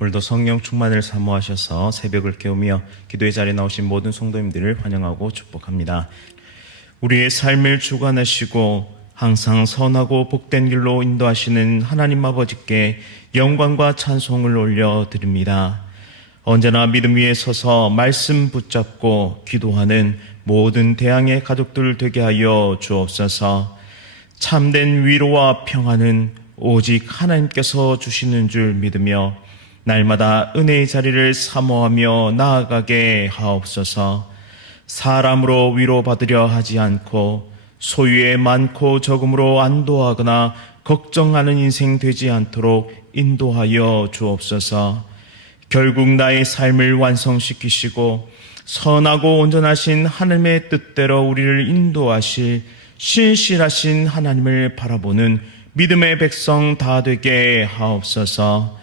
오늘도 성령 충만을 사모하셔서 새벽을 깨우며 기도의 자리에 나오신 모든 성도님들을 환영하고 축복합니다. 우리의 삶을 주관하시고 항상 선하고 복된 길로 인도하시는 하나님 아버지께 영광과 찬송을 올려드립니다. 언제나 믿음 위에 서서 말씀 붙잡고 기도하는 모든 대항의 가족들 되게 하여 주옵소서. 참된 위로와 평안은 오직 하나님께서 주시는 줄 믿으며 날마다 은혜의 자리를 사모하며 나아가게 하옵소서. 사람으로 위로받으려 하지 않고 소유에 많고 적음으로 안도하거나 걱정하는 인생 되지 않도록 인도하여 주옵소서. 결국 나의 삶을 완성시키시고 선하고 온전하신 하나님의 뜻대로 우리를 인도하실 신실하신 하나님을 바라보는 믿음의 백성 다 되게 하옵소서.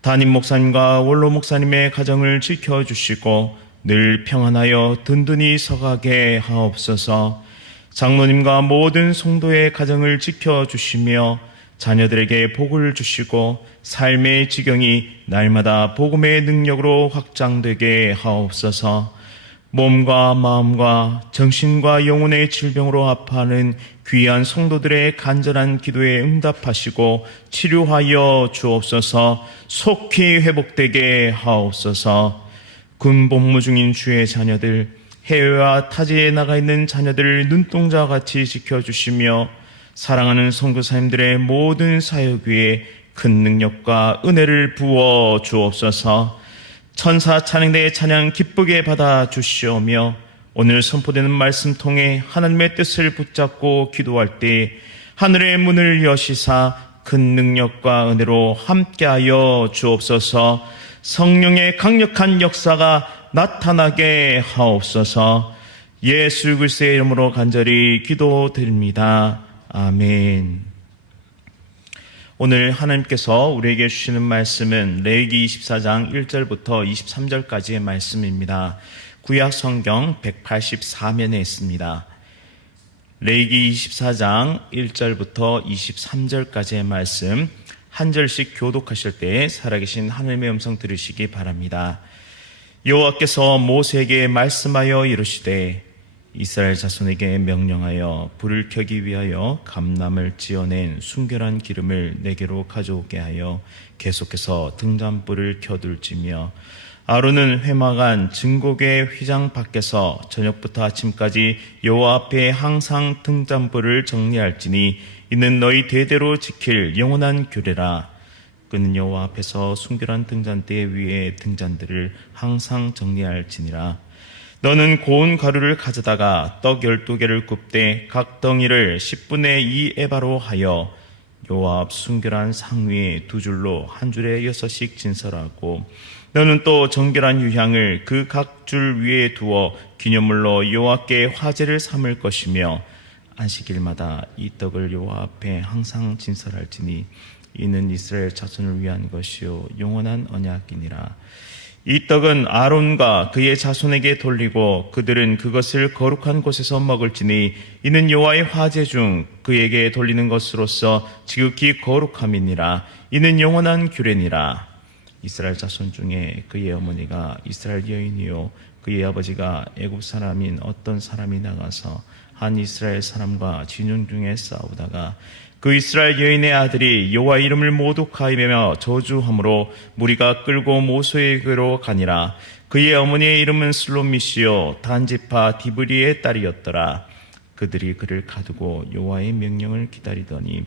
담임 목사님과 원로 목사님의 가정을 지켜주시고 늘 평안하여 든든히 서가게 하옵소서. 장로님과 모든 성도의 가정을 지켜주시며 자녀들에게 복을 주시고 삶의 지경이 날마다 복음의 능력으로 확장되게 하옵소서. 몸과 마음과 정신과 영혼의 질병으로 아파하는 귀한 성도들의 간절한 기도에 응답하시고 치료하여 주옵소서. 속히 회복되게 하옵소서. 군 복무 중인 주의 자녀들, 해외와 타지에 나가 있는 자녀들을 눈동자와 같이 지켜주시며 사랑하는 선교사님들의 모든 사역 위에 큰 능력과 은혜를 부어 주옵소서. 천사 찬양대의 찬양 기쁘게 받아 주시오며 오늘 선포되는 말씀 통해 하나님의 뜻을 붙잡고 기도할 때 하늘의 문을 여시사 큰 능력과 은혜로 함께하여 주옵소서. 성령의 강력한 역사가 나타나게 하옵소서. 예수 그리스도의 이름으로 간절히 기도드립니다. 아멘. 오늘 하나님께서 우리에게 주시는 말씀은 레위기 24장 1절부터 23절까지의 말씀입니다. 구약 성경 184면에 있습니다. 레위기 24장 1절부터 23절까지의 말씀 한 절씩 교독하실 때 살아계신 하나님의 음성 들으시기 바랍니다. 여호와께서 모세에게 말씀하여 이르시되 이스라엘 자손에게 명령하여 불을 켜기 위하여 감람을 찌어낸 순결한 기름을 내게로 가져오게 하여 계속해서 등잔불을 켜둘지며 아론은 회막안 증거궤 휘장 밖에서 저녁부터 아침까지 여호와 앞에 항상 등잔불을 정리할지니 이는 너희 대대로 지킬 영원한 규례라. 그는 여호와 앞에서 순결한 등잔대 위에 등잔들을 항상 정리할지니라. 너는 고운 가루를 가져다가 떡 12개를 굽되 각 덩이를 10분의 2 에바로 하여 여호와 앞 순결한 상 위에 두 줄로 한 줄에 6씩 진설하고 너는 또 정결한 유향을 그 각 줄 위에 두어 기념물로 여호와께 화제를 삼을 것이며 안식일마다 이 떡을 여호와 앞에 항상 진설할지니 이는 이스라엘 자손을 위한 것이요 영원한 언약이니라. 이 떡은 아론과 그의 자손에게 돌리고 그들은 그것을 거룩한 곳에서 먹을지니 이는 여호와의 화제 중 그에게 돌리는 것으로서 지극히 거룩함이니라. 이는 영원한 규례니라. 이스라엘 자손 중에 그의 어머니가 이스라엘 여인이요 그의 아버지가 애굽 사람인 어떤 사람이 나가서 한 이스라엘 사람과 진영 중에 싸우다가 그 이스라엘 여인의 아들이 여호와 이름을 모독하며 저주함으로 무리가 끌고 모세에게로 가니라. 그의 어머니의 이름은 슬로미시요 단지파 디브리의 딸이었더라. 그들이 그를 가두고 여호와의 명령을 기다리더니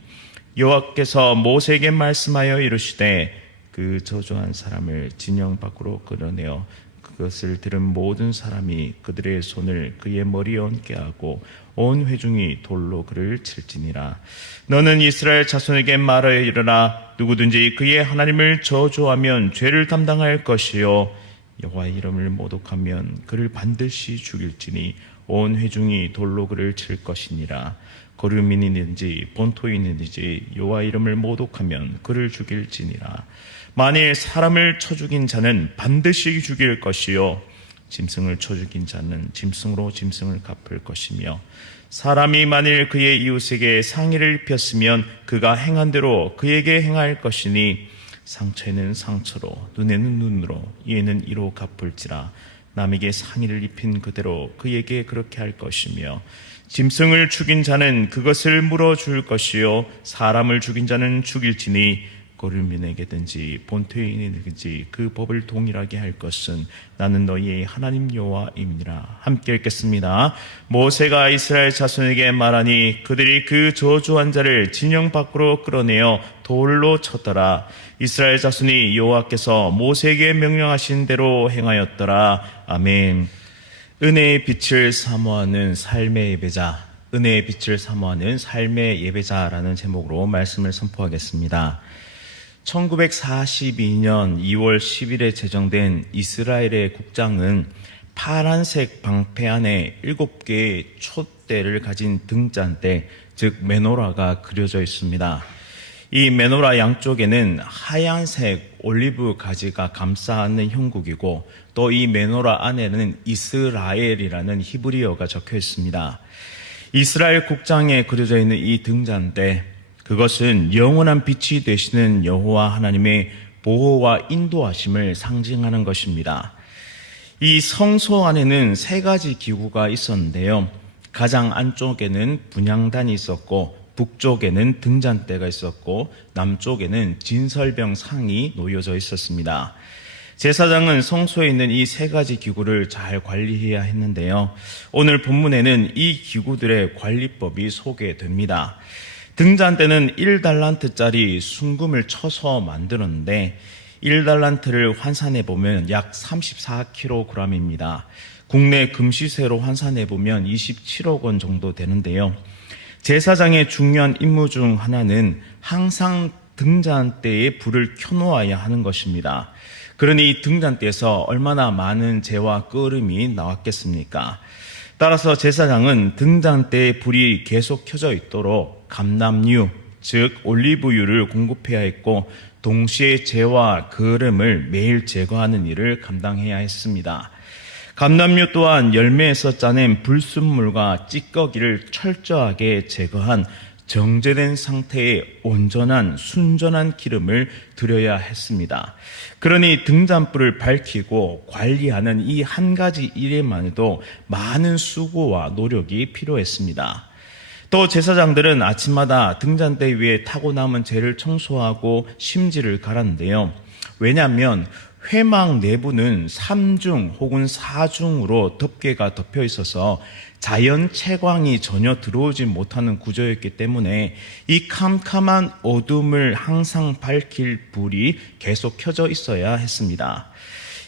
여호와께서 모세에게 말씀하여 이르시되 그 저주한 사람을 진영 밖으로 끌어내어 그것을 들은 모든 사람이 그들의 손을 그의 머리에 얹게 하고 온 회중이 돌로 그를 칠지니라. 너는 이스라엘 자손에게 말하여 이르라. 누구든지 그의 하나님을 저주하면 죄를 담당할 것이요 여호와의 이름을 모독하면 그를 반드시 죽일지니 온 회중이 돌로 그를 칠 것이니라. 거류민이든지 본토인이든지 여호와 이름을 모독하면 그를 죽일지니라. 만일 사람을 쳐 죽인 자는 반드시 죽일 것이요 짐승을 쳐 죽인 자는 짐승으로 짐승을 갚을 것이며 사람이 만일 그의 이웃에게 상의를 입혔으면 그가 행한 대로 그에게 행할 것이니 상처에는 상처로, 눈에는 눈으로, 이에는 이로 갚을지라. 남에게 상의를 입힌 그대로 그에게 그렇게 할 것이며, 짐승을 죽인 자는 그것을 물어줄 것이요 사람을 죽인 자는 죽일지니, 고르민에게든지 본토인에게든지 그 법을 동일하게 할 것은 나는 너희의 하나님 여호와임이니라. 함께 읽겠습니다. 모세가 이스라엘 자손에게 말하니 그들이 그 저주한 자를 진영 밖으로 끌어내어 돌로 쳤더라. 이스라엘 자손이 여호와께서 모세에게 명령하신 대로 행하였더라. 아멘. 은혜의 빛을 사모하는 삶의 예배자, 은혜의 빛을 사모하는 삶의 예배자라는 제목으로 말씀을 선포하겠습니다. 1942년 2월 10일에 제정된 이스라엘의 국장은 파란색 방패 안에 7개의 촛대를 가진 등잔대, 즉 메노라가 그려져 있습니다. 이 메노라 양쪽에는 하얀색 올리브 가지가 감싸 안는 형국이고, 또 이 메노라 안에는 이스라엘이라는 히브리어가 적혀 있습니다. 이스라엘 국장에 그려져 있는 이 등잔대, 그것은 영원한 빛이 되시는 여호와 하나님의 보호와 인도하심을 상징하는 것입니다. 이 성소 안에는 3가지 기구가 있었는데요. 가장 안쪽에는 분향단이 있었고, 북쪽에는 등잔대가 있었고, 남쪽에는 진설병 상이 놓여져 있었습니다. 제사장은 성소에 있는 이 3가지 기구를 잘 관리해야 했는데요. 오늘 본문에는 이 기구들의 관리법이 소개됩니다. 등잔대는 1달란트짜리 순금을 쳐서 만들었는데, 1달란트를 환산해 보면 약 34kg입니다. 국내 금시세로 환산해 보면 27억 원 정도 되는데요. 제사장의 중요한 임무 중 하나는 항상 등잔대에 불을 켜놓아야 하는 것입니다. 그러니 등잔대에서 얼마나 많은 재와 끓음이 나왔겠습니까? 따라서 제사장은 등잔대에 불이 계속 켜져 있도록 감람유, 즉 올리브유를 공급해야 했고, 동시에 재와 거름을 매일 제거하는 일을 감당해야 했습니다. 감람유 또한 열매에서 짜낸 불순물과 찌꺼기를 철저하게 제거한 정제된 상태의 온전한 순전한 기름을 드려야 했습니다. 그러니 등잔불을 밝히고 관리하는 이 한 가지 일에만 해도 많은 수고와 노력이 필요했습니다. 또 제사장들은 아침마다 등잔대 위에 타고 남은 재를 청소하고 심지를 갈았는데요. 왜냐하면 회막 내부는 3중 혹은 4중으로 덮개가 덮여 있어서 자연 채광이 전혀 들어오지 못하는 구조였기 때문에 이 캄캄한 어둠을 항상 밝힐 불이 계속 켜져 있어야 했습니다.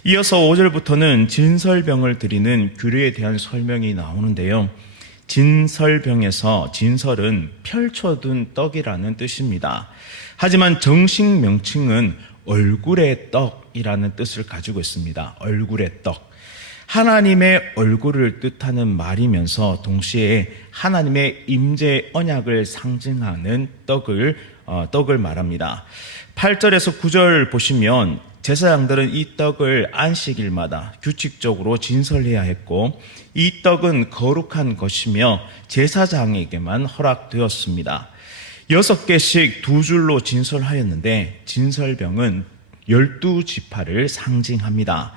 이어서 5절부터는 진설병을 드리는 규례에 대한 설명이 나오는데요. 진설병에서 진설은 펼쳐둔 떡이라는 뜻입니다. 하지만 정식 명칭은 얼굴의 떡이라는 뜻을 가지고 있습니다. 얼굴의 떡. 하나님의 얼굴을 뜻하는 말이면서 동시에 하나님의 임재 언약을 상징하는 떡을 말합니다. 8절에서 9절 보시면 제사장들은 이 떡을 안식일마다 규칙적으로 진설해야 했고, 이 떡은 거룩한 것이며 제사장에게만 허락되었습니다. 6개씩 2줄로 진설하였는데, 진설병은 12지파를 상징합니다.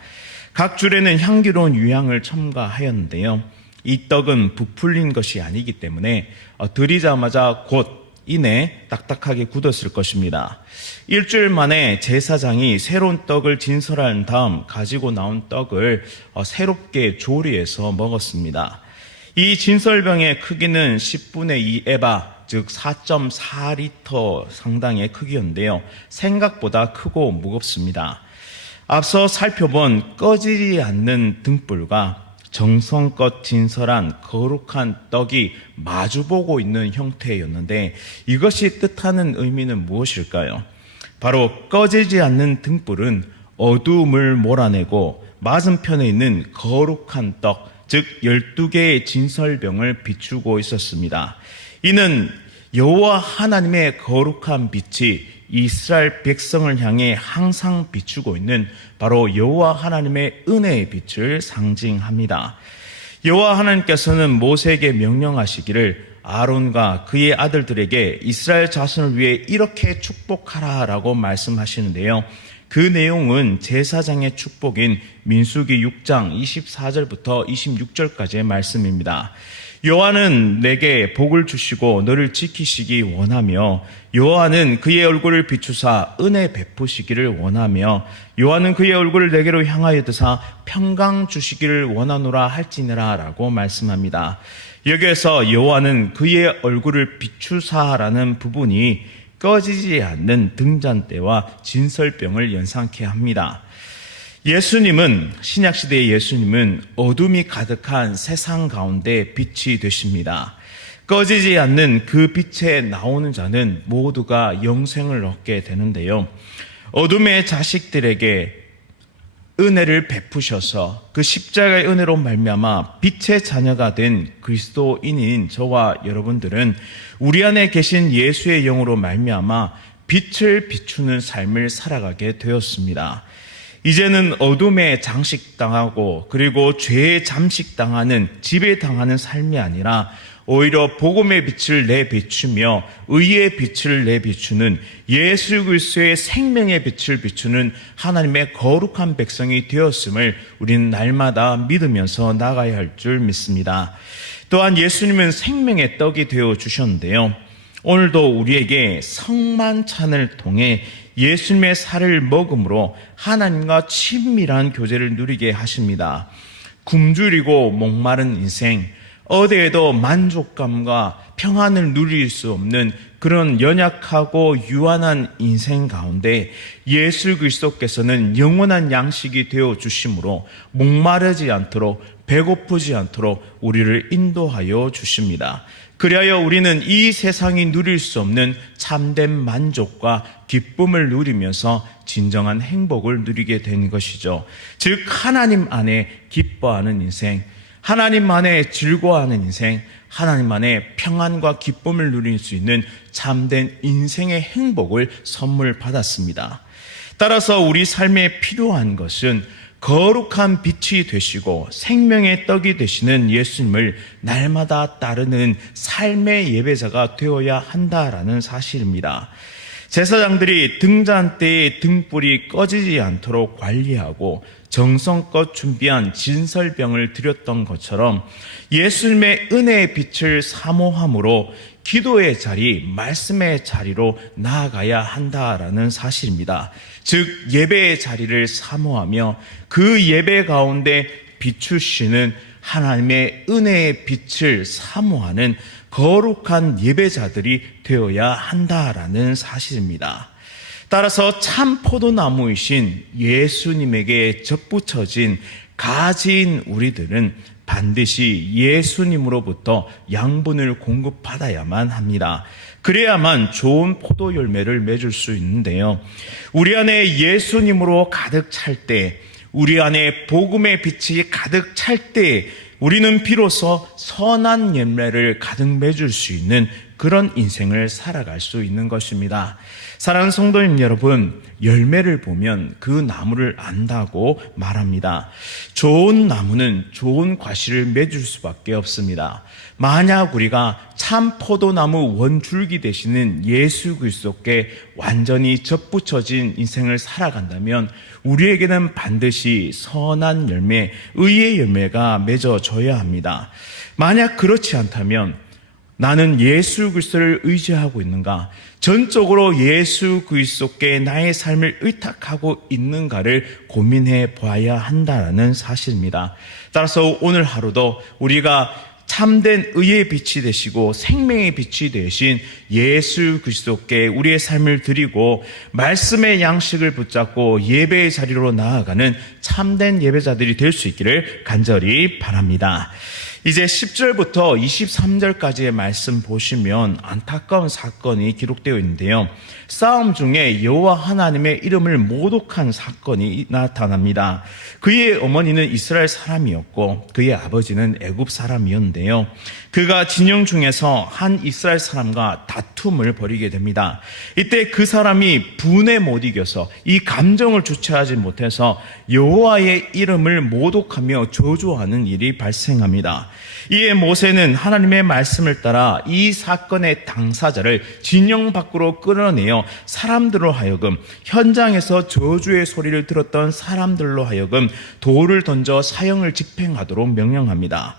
각 줄에는 향기로운 유향을 첨가하였는데요. 이 떡은 부풀린 것이 아니기 때문에 드리자마자 곧 이내 딱딱하게 굳었을 것입니다. 일주일 만에 제사장이 새로운 떡을 진설한 다음 가지고 나온 떡을 새롭게 조리해서 먹었습니다. 이 진설병의 크기는 10분의 2 에바, 즉 4.4리터 상당의 크기였는데요. 생각보다 크고 무겁습니다. 앞서 살펴본 꺼지지 않는 등불과 정성껏 진설한 거룩한 떡이 마주보고 있는 형태였는데, 이것이 뜻하는 의미는 무엇일까요? 바로 꺼지지 않는 등불은 어두움을 몰아내고 맞은편에 있는 거룩한 떡, 즉 12개의 진설병을 비추고 있었습니다. 이는 여호와 하나님의 거룩한 빛이 이스라엘 백성을 향해 항상 비추고 있는 바로 여호와 하나님의 은혜의 빛을 상징합니다. 여호와 하나님께서는 모세에게 명령하시기를 아론과 그의 아들들에게 이스라엘 자손을 위해 이렇게 축복하라라고 말씀하시는데요. 그 내용은 제사장의 축복인 민수기 6장 24절부터 26절까지의 말씀입니다. 여호와는 내게 복을 주시고 너를 지키시기 원하며 여호와는 그의 얼굴을 비추사 은혜 베푸시기를 원하며 여호와는 그의 얼굴을 내게로 향하여 드사 평강 주시기를 원하노라 할지니라 라고 말씀합니다. 여기에서 여호와는 그의 얼굴을 비추사라는 부분이 꺼지지 않는 등잔대와 진설병을 연상케 합니다. 예수님은, 신약시대의 예수님은 어둠이 가득한 세상 가운데 빛이 되십니다. 꺼지지 않는 그 빛에 나오는 자는 모두가 영생을 얻게 되는데요. 어둠의 자식들에게 은혜를 베푸셔서 그 십자가의 은혜로 말미암아 빛의 자녀가 된 그리스도인인 저와 여러분들은 우리 안에 계신 예수의 영으로 말미암아 빛을 비추는 삶을 살아가게 되었습니다. 이제는 어둠에 장식당하고 그리고 죄에 잠식당하는, 지배당하는 삶이 아니라 오히려 복음의 빛을 내비추며 의의 빛을 내비추는, 예수 그리스도의 생명의 빛을 비추는 하나님의 거룩한 백성이 되었음을 우리는 날마다 믿으면서 나가야 할 줄 믿습니다. 또한 예수님은 생명의 떡이 되어 주셨는데요. 오늘도 우리에게 성만찬을 통해 예수님의 살을 먹음으로 하나님과 친밀한 교제를 누리게 하십니다. 굶주리고 목마른 인생, 어디에도 만족감과 평안을 누릴 수 없는 그런 연약하고 유한한 인생 가운데 예수 그리스도께서는 영원한 양식이 되어 주심으로 목마르지 않도록, 배고프지 않도록 우리를 인도하여 주십니다. 그리하여 우리는 이 세상이 누릴 수 없는 참된 만족과 기쁨을 누리면서 진정한 행복을 누리게 된 것이죠. 즉 하나님 안에 기뻐하는 인생, 하나님 안에 즐거워하는 인생, 하나님 안에 평안과 기쁨을 누릴 수 있는 참된 인생의 행복을 선물 받았습니다. 따라서 우리 삶에 필요한 것은 거룩한 빛이 되시고 생명의 떡이 되시는 예수님을 날마다 따르는 삶의 예배자가 되어야 한다라는 사실입니다. 제사장들이 등잔대의 등불이 꺼지지 않도록 관리하고 정성껏 준비한 진설병을 드렸던 것처럼 예수님의 은혜의 빛을 사모함으로 기도의 자리, 말씀의 자리로 나아가야 한다라는 사실입니다. 즉 예배의 자리를 사모하며 그 예배 가운데 비추시는 하나님의 은혜의 빛을 사모하는 거룩한 예배자들이 되어야 한다라는 사실입니다. 따라서 참 포도나무이신 예수님에게 접붙여진 가지인 우리들은 반드시 예수님으로부터 양분을 공급받아야만 합니다. 그래야만 좋은 포도 열매를 맺을 수 있는데요. 우리 안에 예수님으로 가득 찰 때, 우리 안에 복음의 빛이 가득 찰 때 우리는 비로소 선한 열매를 가득 맺을 수 있는 그런 인생을 살아갈 수 있는 것입니다. 사랑하는 성도님 여러분, 열매를 보면 그 나무를 안다고 말합니다. 좋은 나무는 좋은 과실을 맺을 수밖에 없습니다. 만약 우리가 참 포도나무 원줄기 되시는 예수 그리스도께 완전히 접붙여진 인생을 살아간다면 우리에게는 반드시 선한 열매, 의의 열매가 맺어져야 합니다. 만약 그렇지 않다면 나는 예수 그리스도를 의지하고 있는가? 전적으로 예수 그리스도께 나의 삶을 의탁하고 있는가를 고민해 보아야 한다는 사실입니다. 따라서 오늘 하루도 우리가 참된 의의 빛이 되시고 생명의 빛이 되신 예수 그리스도께 우리의 삶을 드리고 말씀의 양식을 붙잡고 예배의 자리로 나아가는 참된 예배자들이 될 수 있기를 간절히 바랍니다. 이제 10절부터 23절까지의 말씀 보시면 안타까운 사건이 기록되어 있는데요. 싸움 중에 여호와 하나님의 이름을 모독한 사건이 나타납니다. 그의 어머니는 이스라엘 사람이었고 그의 아버지는 애굽 사람이었는데요. 그가 진영 중에서 한 이스라엘 사람과 다툼을 벌이게 됩니다. 이때 그 사람이 분에 못 이겨서 이 감정을 주체하지 못해서 여호와의 이름을 모독하며 저주하는 일이 발생합니다. 이에 모세는 하나님의 말씀을 따라 이 사건의 당사자를 진영 밖으로 끌어내어 사람들로 하여금, 현장에서 저주의 소리를 들었던 사람들로 하여금 돌을 던져 사형을 집행하도록 명령합니다.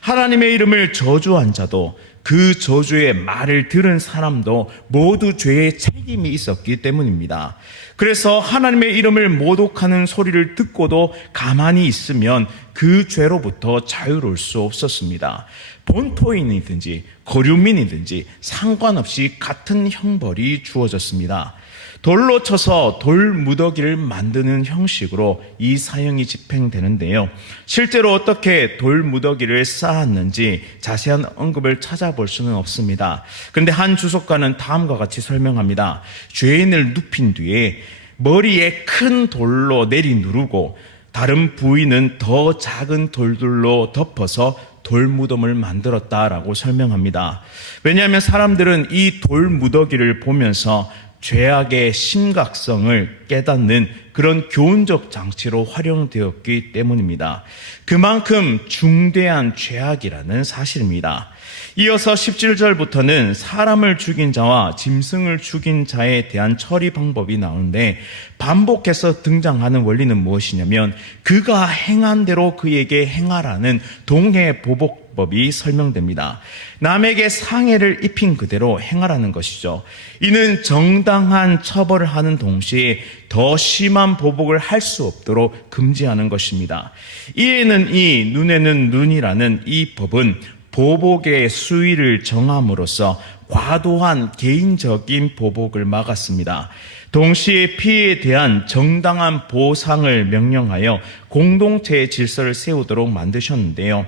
하나님의 이름을 저주한 자도 그 저주의 말을 들은 사람도 모두 죄의 책임이 있었기 때문입니다. 그래서 하나님의 이름을 모독하는 소리를 듣고도 가만히 있으면 그 죄로부터 자유로울 수 없었습니다. 본토인이든지 거류민이든지 상관없이 같은 형벌이 주어졌습니다. 돌로 쳐서 돌 무더기를 만드는 형식으로 이 사형이 집행되는데요. 실제로 어떻게 돌 무더기를 쌓았는지 자세한 언급을 찾아볼 수는 없습니다. 그런데 한 주석가는 다음과 같이 설명합니다. 죄인을 눕힌 뒤에 머리에 큰 돌로 내리 누르고 다른 부위는 더 작은 돌들로 덮어서 돌무덤을 만들었다라고 설명합니다. 왜냐하면 사람들은 이 돌무더기를 보면서 죄악의 심각성을 깨닫는 그런 교훈적 장치로 활용되었기 때문입니다. 그만큼 중대한 죄악이라는 사실입니다. 이어서 17절부터는 사람을 죽인 자와 짐승을 죽인 자에 대한 처리 방법이 나오는데, 반복해서 등장하는 원리는 무엇이냐면 그가 행한 대로 그에게 행하라는 동해보복법이 설명됩니다. 남에게 상해를 입힌 그대로 행하라는 것이죠. 이는 정당한 처벌을 하는 동시에 더 심한 보복을 할 수 없도록 금지하는 것입니다. 이에는 이 눈에는 눈이라는 이 법은 보복의 수위를 정함으로써 과도한 개인적인 보복을 막았습니다. 동시에 피해에 대한 정당한 보상을 명령하여 공동체의 질서를 세우도록 만드셨는데요.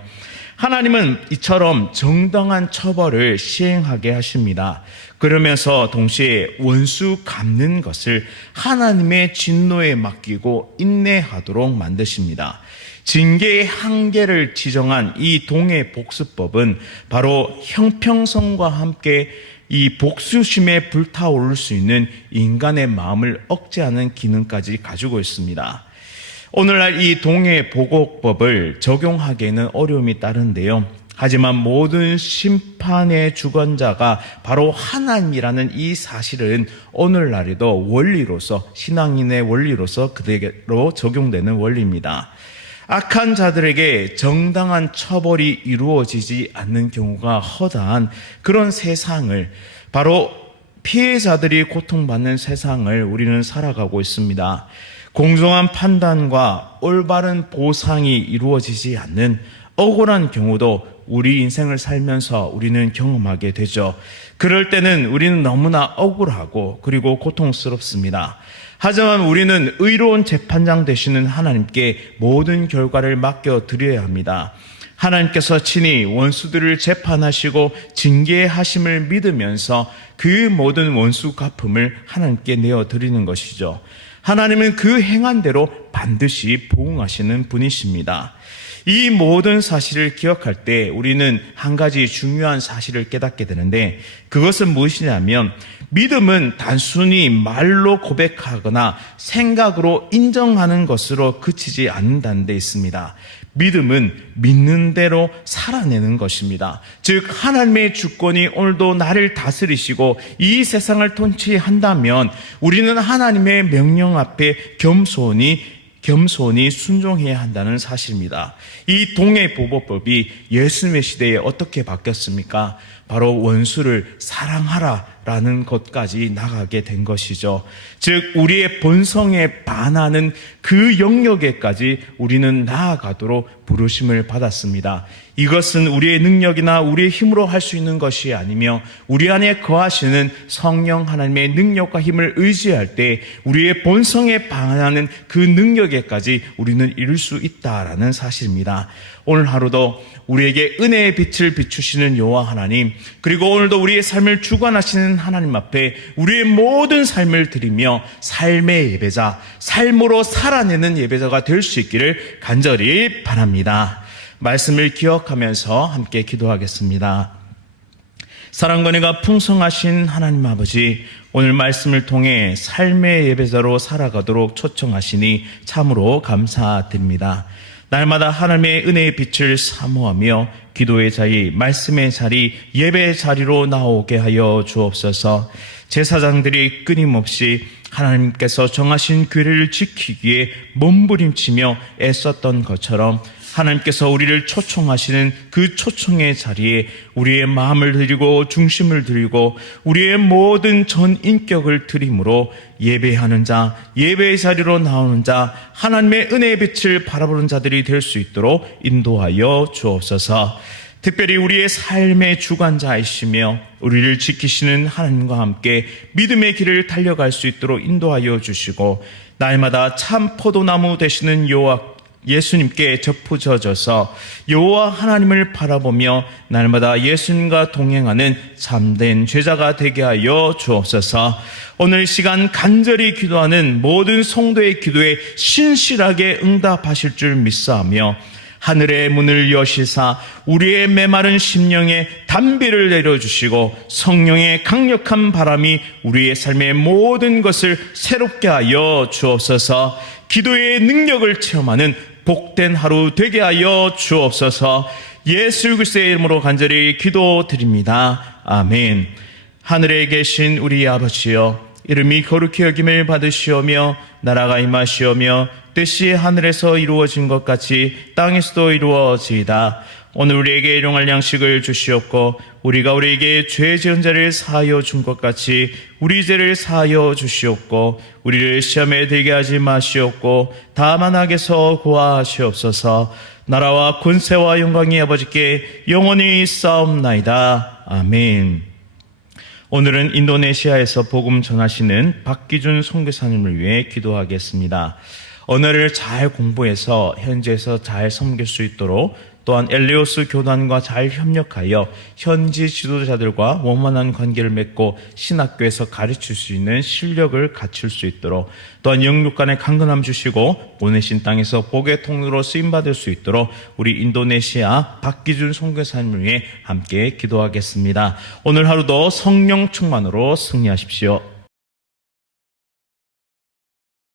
하나님은 이처럼 정당한 처벌을 시행하게 하십니다. 그러면서 동시에 원수 갚는 것을 하나님의 진노에 맡기고 인내하도록 만드십니다. 징계의 한계를 지정한 이 동해복수법은 바로 형평성과 함께 이 복수심에 불타오를 수 있는 인간의 마음을 억제하는 기능까지 가지고 있습니다. 오늘날 이 동해보복법을 적용하기에는 어려움이 따른데요. 하지만 모든 심판의 주권자가 바로 하나님이라는 이 사실은 오늘날에도 원리로서, 신앙인의 원리로서 그대로 적용되는 원리입니다. 악한 자들에게 정당한 처벌이 이루어지지 않는 경우가 허다한 그런 세상을, 바로 피해자들이 고통받는 세상을 우리는 살아가고 있습니다. 공정한 판단과 올바른 보상이 이루어지지 않는 억울한 경우도 우리 인생을 살면서 우리는 경험하게 되죠. 그럴 때는 우리는 너무나 억울하고 그리고 고통스럽습니다. 하지만 우리는 의로운 재판장 되시는 하나님께 모든 결과를 맡겨드려야 합니다. 하나님께서 친히 원수들을 재판하시고 징계하심을 믿으면서 그 모든 원수 갚음을 하나님께 내어드리는 것이죠. 하나님은 그 행한 대로 반드시 보응하시는 분이십니다. 이 모든 사실을 기억할 때 우리는 한 가지 중요한 사실을 깨닫게 되는데, 그것은 무엇이냐면 믿음은 단순히 말로 고백하거나 생각으로 인정하는 것으로 그치지 않는다는 데 있습니다. 믿음은 믿는 대로 살아내는 것입니다. 즉 하나님의 주권이 오늘도 나를 다스리시고 이 세상을 통치한다면 우리는 하나님의 명령 앞에 겸손히 순종해야 한다는 사실입니다. 이 동해보복법이 예수님의 시대에 어떻게 바뀌었습니까? 바로 원수를 사랑하라라는 것까지 나가게 된 것이죠. 즉 우리의 본성에 반하는 그 영역에까지 우리는 나아가도록 부르심을 받았습니다. 이것은 우리의 능력이나 우리의 힘으로 할 수 있는 것이 아니며 우리 안에 거하시는 성령 하나님의 능력과 힘을 의지할 때 우리의 본성에 반하는 그 능력에까지 우리는 이룰 수 있다라는 사실입니다. 오늘 하루도 우리에게 은혜의 빛을 비추시는 여호와 하나님, 그리고 오늘도 우리의 삶을 주관하시는 하나님 앞에 우리의 모든 삶을 드리며 삶의 예배자, 삶으로 살아내는 예배자가 될 수 있기를 간절히 바랍니다. 말씀을 기억하면서 함께 기도하겠습니다. 사랑과 은혜가 풍성하신 하나님 아버지, 오늘 말씀을 통해 삶의 예배자로 살아가도록 초청하시니 참으로 감사드립니다. 날마다 하나님의 은혜의 빛을 사모하며 기도의 자리, 말씀의 자리, 예배의 자리로 나오게 하여 주옵소서. 제사장들이 끊임없이 하나님께서 정하신 규례를 지키기 위해 몸부림치며 애썼던 것처럼 하나님께서 우리를 초청하시는 그 초청의 자리에 우리의 마음을 드리고 중심을 드리고 우리의 모든 전 인격을 드림으로 예배하는 자, 예배의 자리로 나오는 자, 하나님의 은혜의 빛을 바라보는 자들이 될 수 있도록 인도하여 주옵소서. 특별히 우리의 삶의 주관자이시며 우리를 지키시는 하나님과 함께 믿음의 길을 달려갈 수 있도록 인도하여 주시고, 날마다 참 포도나무 되시는 예수님께 접붙여져서 여호와 하나님을 바라보며 날마다 예수님과 동행하는 참된 제자가 되게 하여 주옵소서. 오늘 시간 간절히 기도하는 모든 성도의 기도에 신실하게 응답하실 줄 믿사하며 하늘의 문을 여시사 우리의 메마른 심령에 단비를 내려주시고 성령의 강력한 바람이 우리의 삶의 모든 것을 새롭게 하여 주옵소서. 기도의 능력을 체험하는 복된 하루 되게 하여 주옵소서. 예수 그리스도의 이름으로 간절히 기도드립니다. 아멘. 하늘에 계신 우리 아버지여, 이름이 거룩히 여김을 받으시오며 나라가 임하시오며 뜻이 하늘에서 이루어진 것 같이 땅에서도 이루어지이다. 오늘 우리에게 일용할 양식을 주시옵고 우리가 우리에게 죄 지은 자를 사하여 준 것 같이 우리 죄를 사하여 주시옵고 우리를 시험에 들게 하지 마시옵고 다만 악에서 구하시옵소서. 나라와 권세와 영광이 아버지께 영원히 있사옵나이다. 아멘. 오늘은 인도네시아에서 복음 전하시는 박기준 선교사님을 위해 기도하겠습니다. 언어를 잘 공부해서 현지에서 잘 섬길 수 있도록, 또한 엘레오스 교단과 잘 협력하여 현지 지도자들과 원만한 관계를 맺고 신학교에서 가르칠 수 있는 실력을 갖출 수 있도록, 또한 영육 간의 강건함 주시고 보내신 땅에서 복의 통로로 쓰임받을 수 있도록 우리 인도네시아 박기준 선교사님을 위해 함께 기도하겠습니다. 오늘 하루도 성령 충만으로 승리하십시오.